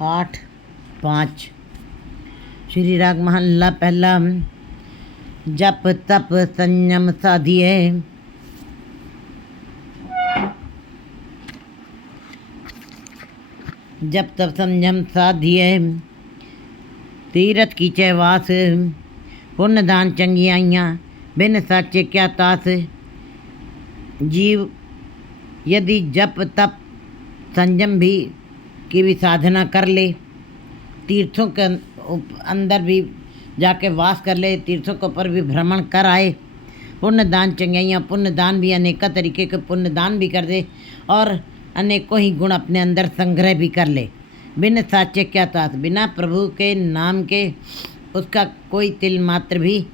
8 5 श्री राग महल्ला पहला। जप तप संयम साधिए, जप तप संयम साधिए, तीरथ कीचे वास, पुण्य दान चंगियाइयाँ, बिन साचे क्या तास। जीव यदि जप तप संयम भी की भी साधना कर ले, तीर्थों के अंदर भी जाके वास कर ले, तीर्थों के ऊपर भी भ्रमण कर आए, पुण्य दान चंगाइयाँ, पुण्य दान भी अनेक तरीके के पुण्य दान भी कर दे और अनेकों ही गुण अपने अंदर संग्रह भी कर ले। बिन साचे क्या तास, बिना प्रभु के नाम के उसका कोई तिल मात्र भी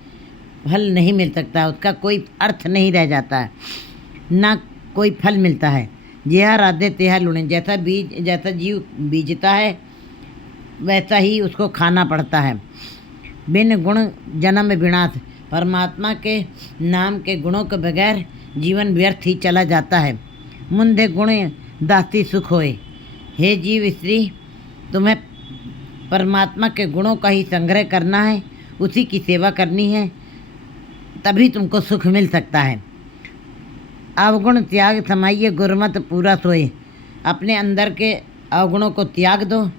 फल नहीं मिल सकता, उसका कोई अर्थ नहीं रह जाता है, ना कोई फल मिलता है। जेहा राधे तेहा लुणे, जैसा जीव बीजता है वैसा ही उसको खाना पड़ता है। बिन गुण जन्म विनाश, परमात्मा के नाम के गुणों के बगैर जीवन व्यर्थ ही चला जाता है। मुंदे गुण दासी सुख होए, हे जीव स्त्री, तुम्हें परमात्मा के गुणों का ही संग्रह करना है, उसी की सेवा करनी है, तभी तुमको सुख मिल सकता है। अवगुण त्याग समाइए, गुरमत पूरा सोए, अपने अंदर के अवगुणों को त्याग दो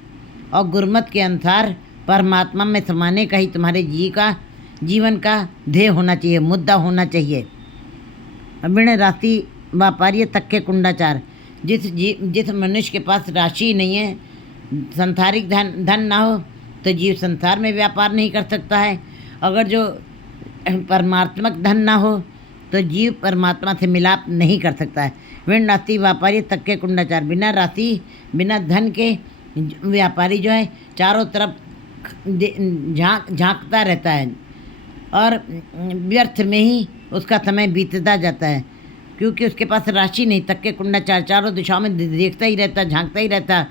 और गुरमत के अनुसार परमात्मा में समाने का ही तुम्हारे जीवन का ध्येय होना चाहिए, मुद्दा होना चाहिए। बिन राशि व्यापारी तक्के कुंडाचार, जिस मनुष्य के पास राशि नहीं है, संसारिक धन ना हो तो जीव संसार में व्यापार नहीं कर सकता है। अगर जो परमात्मक धन ना हो तो जीव परमात्मा से मिलाप नहीं कर सकता है। बिन राशि व्यापारी तक्के कुंडाचार, बिना राशि बिना धन के व्यापारी जो है चारों तरफ झांकता रहता है और व्यर्थ में ही उसका समय बीतता जाता है, क्योंकि उसके पास राशि नहीं। तक्के कुंडाचार, चारों दिशाओं में देखता ही रहता, झांकता ही रहता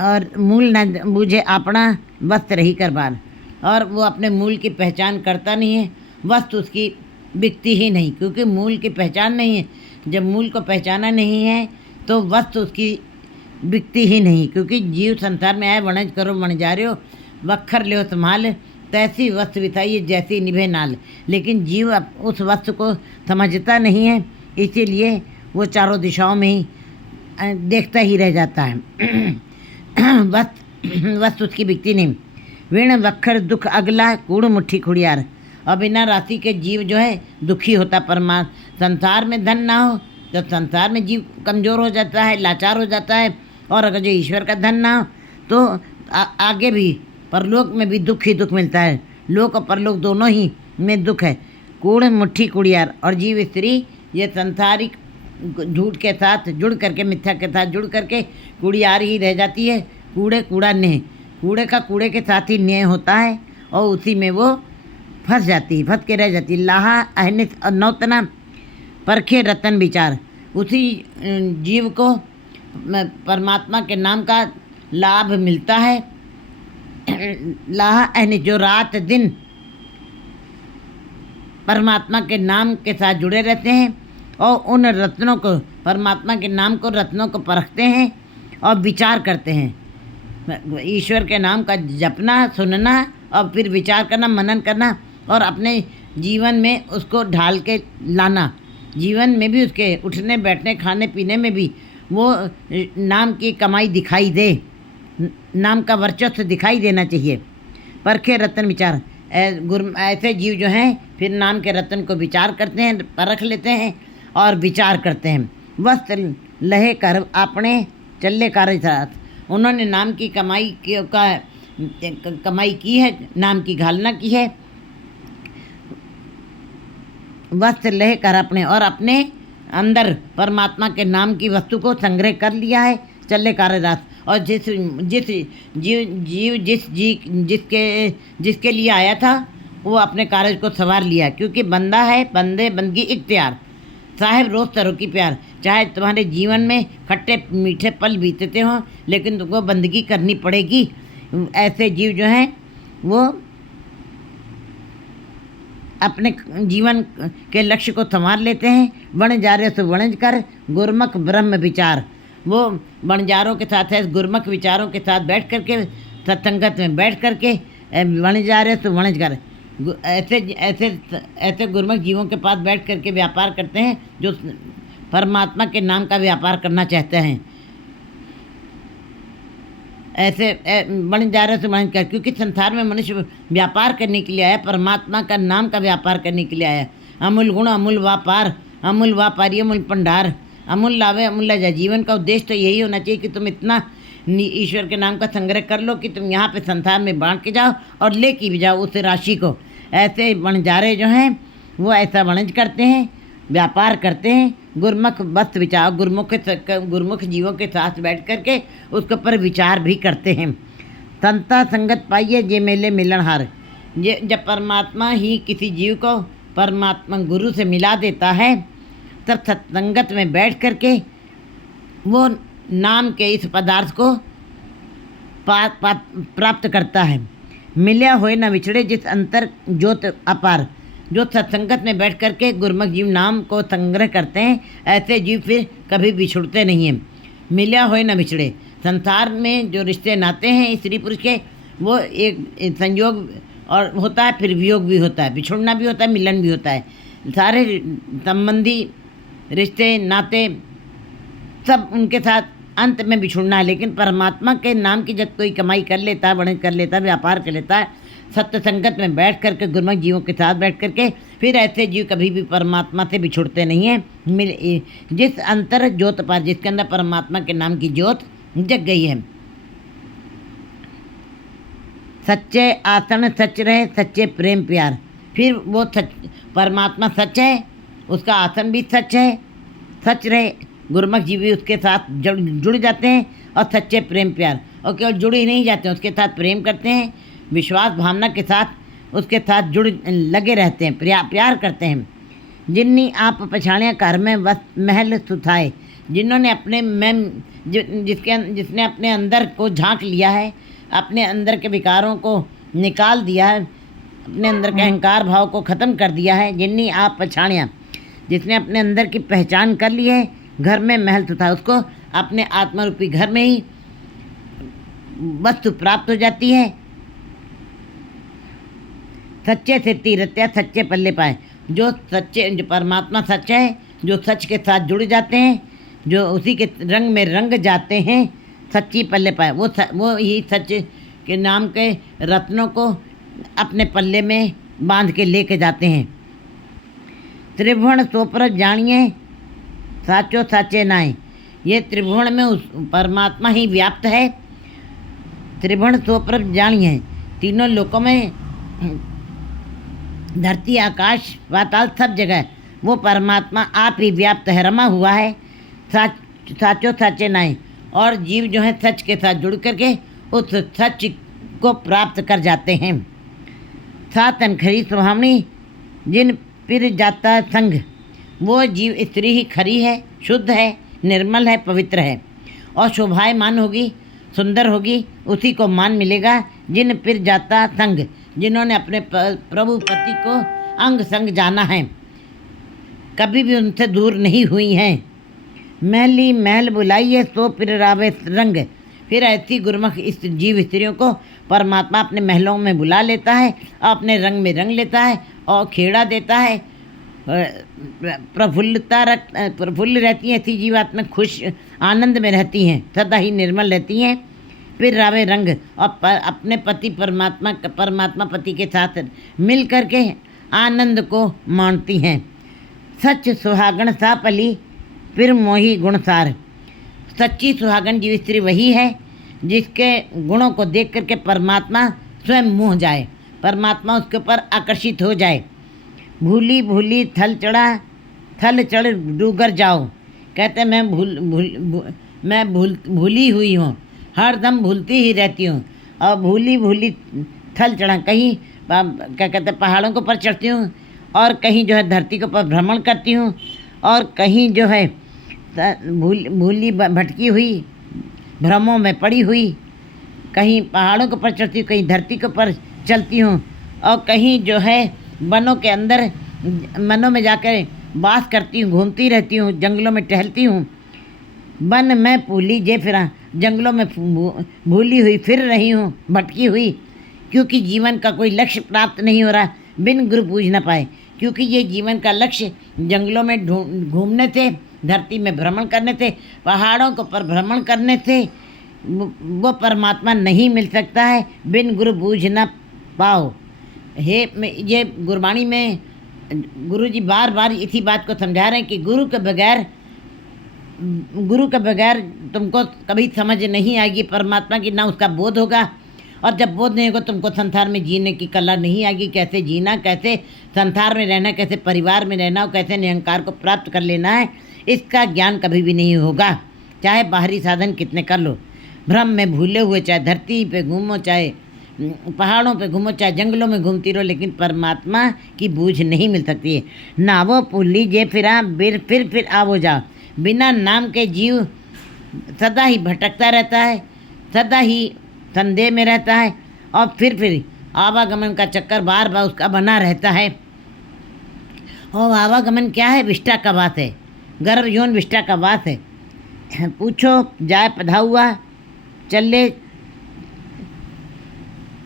और मूल न बूझे अपना वस्त्र रही कर बार, और वो अपने मूल की पहचान करता नहीं है, वस्तु उसकी बिकती ही नहीं, क्योंकि मूल की पहचान नहीं है। जब मूल को पहचाना नहीं है तो वस्तु उसकी बिकती ही नहीं, क्योंकि जीव संसार में आए वणज करो वणजार्यो, वक्खर ले संभाल, तैसी वस्तु बिताइए जैसी निभे नाल। लेकिन जीव उस वस्तु को समझता नहीं है, इसीलिए वो चारों दिशाओं में ही देखता ही रह जाता है। वस्तु उसकी बिकती नहीं। वीण वक्खर दुख अगला, कूड़ मुट्ठी खुड़ियार, और बिना राशि के जीव जो है दुखी होता। संसार में धन ना हो तो संसार में जीव कमज़ोर हो जाता है, लाचार हो जाता है, और अगर जो ईश्वर का धन ना हो तो आगे भी परलोक में भी दुख ही दुख मिलता है। लोक और परलोक दोनों ही में दुख है। कूड़ मुट्ठी कुड़ियार, और जीव स्त्री ये संसारिक झूठ के साथ जुड़ करके, मिथ्या के साथ जुड़ करके कुड़ियार ही रह जाती है। कूड़े कूड़ा नेह, कूड़े का कूड़े के साथ ही न्याय होता है और उसी में वो फंस के रह जाती। लाहा अहनित और नौतना परखे रतन विचार, उसी जीव को परमात्मा के नाम का लाभ मिलता है। लाहा अहनित, जो रात दिन परमात्मा के नाम के साथ जुड़े रहते हैं और उन रत्नों को, परमात्मा के नाम को, रत्नों को परखते हैं और विचार करते हैं। ईश्वर के नाम का जपना, सुनना और फिर विचार करना, मनन करना और अपने जीवन में उसको ढाल के लाना। जीवन में भी उसके उठने बैठने खाने पीने में भी वो नाम की कमाई दिखाई दे, नाम का वर्चस्व दिखाई देना चाहिए। परखे रतन विचार, ऐसे जीव जो हैं फिर नाम के रतन को विचार करते हैं, परख लेते हैं और विचार करते हैं। वस्त्र लहे कर अपने चले कार्य साथ, उन्होंने नाम की कमाई की है, नाम की घालना की है। वस्त्र लहे कर अपने, और अपने अंदर परमात्मा के नाम की वस्तु को संग्रह कर लिया है, चले कार्य रात। और जिसके लिए आया था वो अपने कार्य को संवार लिया, क्योंकि बंदा है, बंदगी इख्तियार, साहेब रोज़ तरों की प्यार। चाहे तुम्हारे जीवन में खट्टे मीठे पल बीतते हों, लेकिन तुमको बंदगी करनी पड़ेगी। ऐसे जीव जो हैं वो अपने जीवन के लक्ष्य को संवार लेते हैं। वण जा रहे सो वणज कर, गुरमुख ब्रह्म विचार, वो वणजारों के साथ है, गुरमुख विचारों के साथ बैठ करके, सत्संगत में बैठ करके वणजारे तो वणजगार ऐसे ऐसे ऐसे गुरमुख जीवों के पास बैठ करके व्यापार करते हैं जो परमात्मा के नाम का व्यापार करना चाहते हैं। ऐसे वणजारे से वणज कर, क्योंकि संसार में मनुष्य व्यापार करने के लिए आया, परमात्मा का नाम का व्यापार करने के लिए आया। अमूल गुण अमूल व्यापार, अमूल व्यापारी अमूल भंडार, अमूल लावे अमूल जा। जीवन का उद्देश्य तो यही होना चाहिए कि तुम इतना ईश्वर के नाम का संग्रह कर लो कि तुम यहाँ पे संसार में बांट के जाओ और ले के भी जाओ उस राशि को। ऐसे वणजारे जो हैं वो ऐसा वणज करते हैं, व्यापार करते हैं, गुरमुख वस्तु विचार, गुरमुख जीवों के साथ बैठ करके उसके ऊपर विचार भी करते हैं। संता संगत पाइए जे मेले मिलनहार। ये जब परमात्मा ही किसी जीव को परमात्मा गुरु से मिला देता है, तब सत्संगत में बैठ करके वो नाम के इस पदार्थ को प्राप्त करता है। मिल्या होए न विछड़े जिस अंतर ज्योत अपार। जो सत्संगत में बैठ करके गुरमुख जीव नाम को संग्रह करते हैं, ऐसे जीव फिर कभी बिछुड़ते नहीं हैं। मिल्या होए न विछड़े। संसार में जो रिश्ते नाते हैं स्त्री पुरुष के, वो एक संयोग और होता है, फिर वियोग भी होता है, बिछुड़ना भी होता है, मिलन भी होता है। सारे संबंधी रिश्ते नाते सब उनके साथ अंत में बिछुड़ना है। लेकिन परमात्मा के नाम की जब कोई कमाई कर लेता है, वणज कर लेता है, व्यापार कर लेता है, सत्य संगत में बैठ करके गुरमुख जीवों के साथ बैठ करके, फिर ऐसे जीव कभी भी परमात्मा से बिछुड़ते नहीं हैं। जिस अंतर ज्योत पर, जिसके अंदर परमात्मा के नाम की ज्योत जग गई है। सच्चे आसन सच रहे, सच्चे प्रेम प्यार। फिर वो सच परमात्मा सच है, उसका आसन भी सच है, सच रहे। गुरमुख जीव भी उसके साथ जुड़ जाते हैं और सच्चे प्रेम प्यार, और केवल जुड़ ही नहीं जाते हैं, उसके साथ प्रेम करते हैं, विश्वास भावना के साथ उसके साथ जुड़ लगे रहते हैं, प्यार करते हैं। जिन्नी आप पछाड़ियाँ घर में वस महल सुथाए। जिन्होंने अपने में जिसने अपने अंदर को झांक लिया है, अपने अंदर के विकारों को निकाल दिया है, अपने अंदर के अहंकार भाव को ख़त्म कर दिया है। जिन्नी आप पछाड़ियाँ, जिसने अपने अंदर की पहचान कर ली है, घर में महल सुथाए, उसको अपने आत्मरूपी घर में ही वस्तु प्राप्त हो जाती है। सच्चे से तीरत्या सच्चे पल्ले पाए। जो परमात्मा सच है, जो सच के साथ जुड़ जाते हैं, जो उसी के रंग में रंग जाते हैं, सच्ची पल्ले पाए। वो ही सच के नाम के रत्नों को अपने पल्ले में बांध के लेके जाते हैं। त्रिभुवन सोपर जानिए साचो साचे नाए। ये त्रिभुवन में उस परमात्मा ही व्याप्त है। त्रिभुवन सोपर जानिए, तीनों लोकों में, धरती आकाश पाताल सब जगह वो परमात्मा आप ही व्याप्त है, रमा हुआ है। साचो साचे नाए। और जीव जो है सच के साथ जुड़ करके उस सच को प्राप्त कर जाते हैं। सातन खरी सुहावनी जिन पिर जाता संग। वो जीव स्त्री ही खरी है, शुद्ध है, निर्मल है, पवित्र है और शोभायमान होगी, सुंदर होगी, उसी को मान मिलेगा। जिन पिर जाता संग, जिन्होंने अपने प्रभु पति को अंग संग जाना है, कभी भी उनसे दूर नहीं हुई हैं। महली महल बुलाइए सो पिर रावे रंग। फिर ऐसी गुरमुख इस जीव स्त्रियों को परमात्मा अपने महलों में बुला लेता है और अपने रंग में रंग लेता है और खेड़ा देता है। प्रफुल्ल रहती हैं ऐसी जीवात्मा, खुश आनंद में रहती हैं, सदा ही निर्मल रहती हैं। फिर रावे रंग और अपने पति परमात्मा पति के साथ मिल करके आनंद को मानती हैं। सच सुहागण सा पली फिर मोही गुणसार। सच्ची सुहागन जीव स्त्री वही है जिसके गुणों को देख करके परमात्मा स्वयं मोह जाए, परमात्मा उसके ऊपर आकर्षित हो जाए। भूली भूली थल चढ़ डूगर जाओ। कहते मैं भूली हुई हूँ, हर दम भूलती ही रहती हूँ और भूली भूली थल चढ़ा, कहीं क्या कहते हैं पहाड़ों के ऊपर चढ़ती हूँ और कहीं जो है धरती के ऊपर भ्रमण करती हूँ और कहीं जो है भूली भटकी हुई भ्रमों में पड़ी हुई, कहीं पहाड़ों के ऊपर चढ़ती हूँ, कहीं धरती के ऊपर चलती हूँ और कहीं जो है वनों के अंदर मनों में जाकर वास करती हूँ, घूमती रहती हूँ, जंगलों में टहलती हूँ। बन मैं भूली जे फिरा, जंगलों में भूली हुई फिर रही हूँ, भटकी हुई, क्योंकि जीवन का कोई लक्ष्य प्राप्त नहीं हो रहा, बिन गुरु पूज न पाए। क्योंकि ये जीवन का लक्ष्य जंगलों में घूमने थे, धरती में भ्रमण करने थे, पहाड़ों के ऊपर भ्रमण करने थे, वो परमात्मा नहीं मिल सकता है बिन गुरु बूझ न पाओ। ये गुरबाणी में गुरु जी बार बार इसी बात को समझा रहे हैं कि गुरु के बगैर तुमको कभी समझ नहीं आएगी परमात्मा की, ना उसका बोध होगा। और जब बोध नहीं होगा तुमको संसार में जीने की कला नहीं आएगी, कैसे जीना, कैसे संसार में रहना, कैसे परिवार में रहना, कैसे निरंकार को प्राप्त कर लेना है, इसका ज्ञान कभी भी नहीं होगा। चाहे बाहरी साधन कितने कर लो, भ्रम में भूले हुए, चाहे धरती पे घूमो, चाहे पहाड़ों पे घूमो, चाहे जंगलों में घूमती रहो, लेकिन परमात्मा की बूझ नहीं मिल सकती है। नावो पुली जे फिरा फिर आवो जाओ। बिना नाम के जीव सदा ही भटकता रहता है, सदा ही संदेह में रहता है, और फिर आवागमन का चक्कर बार बार उसका बना रहता है। और आवागमन क्या है? विष्टा का वास है, गर्भ यौन विष्टा का वास है। पूछो जाए पधा हुआ चले,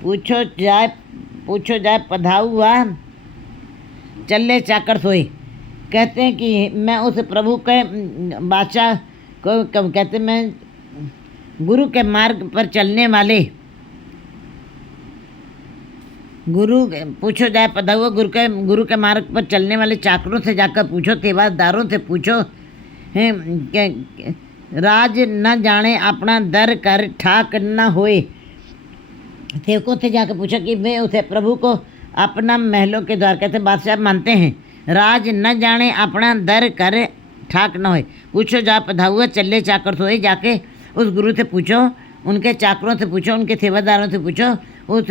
पूछो जाए पधा हुआ चले चाकर सोए। कहते हैं कि मैं उस प्रभु के बादशाह को कहते, मैं गुरु के मार्ग पर चलने वाले, पूछो जाए पधा हुआ गुरु के मार्ग पर चलने वाले चाकरों से जाकर पूछो, सेवादारों से पूछो, राज न जाने अपना दर कर ठाक न होए। सेवकों से जाकर पूछो कि वे उसे प्रभु को अपना महलों के द्वार, कहते बादशाह मानते हैं, राज न जाने अपना दर कर ठाक न होए। पूछो जा पधा हुआ चले चाकर सोए, जाके उस गुरु से पूछो, उनके चाकरों से पूछो, उनके सेवादारों से पूछो, उस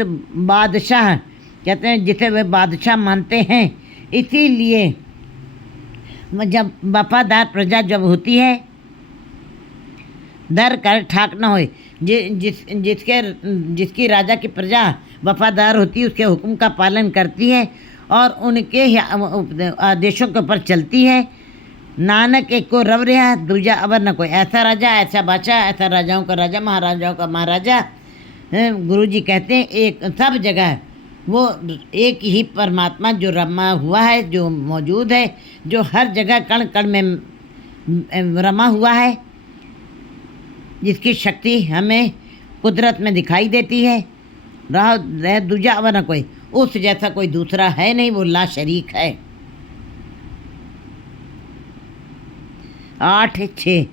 बादशाह, कहते हैं जिसे वे बादशाह मानते हैं। इसीलिए जब वफादार प्रजा जब होती है, दर कर ठाक न होए, जिसकी राजा की प्रजा वफादार होती है, उसके हुक्म का पालन करती है और उनके आदेशों के ऊपर चलती है। नानक एक को रव रहा, दूजा अवर न कोई। ऐसा राजा, ऐसा बादशाह, ऐसा राजाओं का राजा, महाराजाओं का महाराजा। गुरु जी कहते हैं एक सब जगह वो एक ही परमात्मा जो रमा हुआ है, जो मौजूद है, जो हर जगह कण कण में रमा हुआ है, जिसकी शक्ति हमें कुदरत में दिखाई देती है। रह दूजा अवर न कोई, उस जैसा कोई दूसरा है नहीं, वो ला शरीक है। 8-6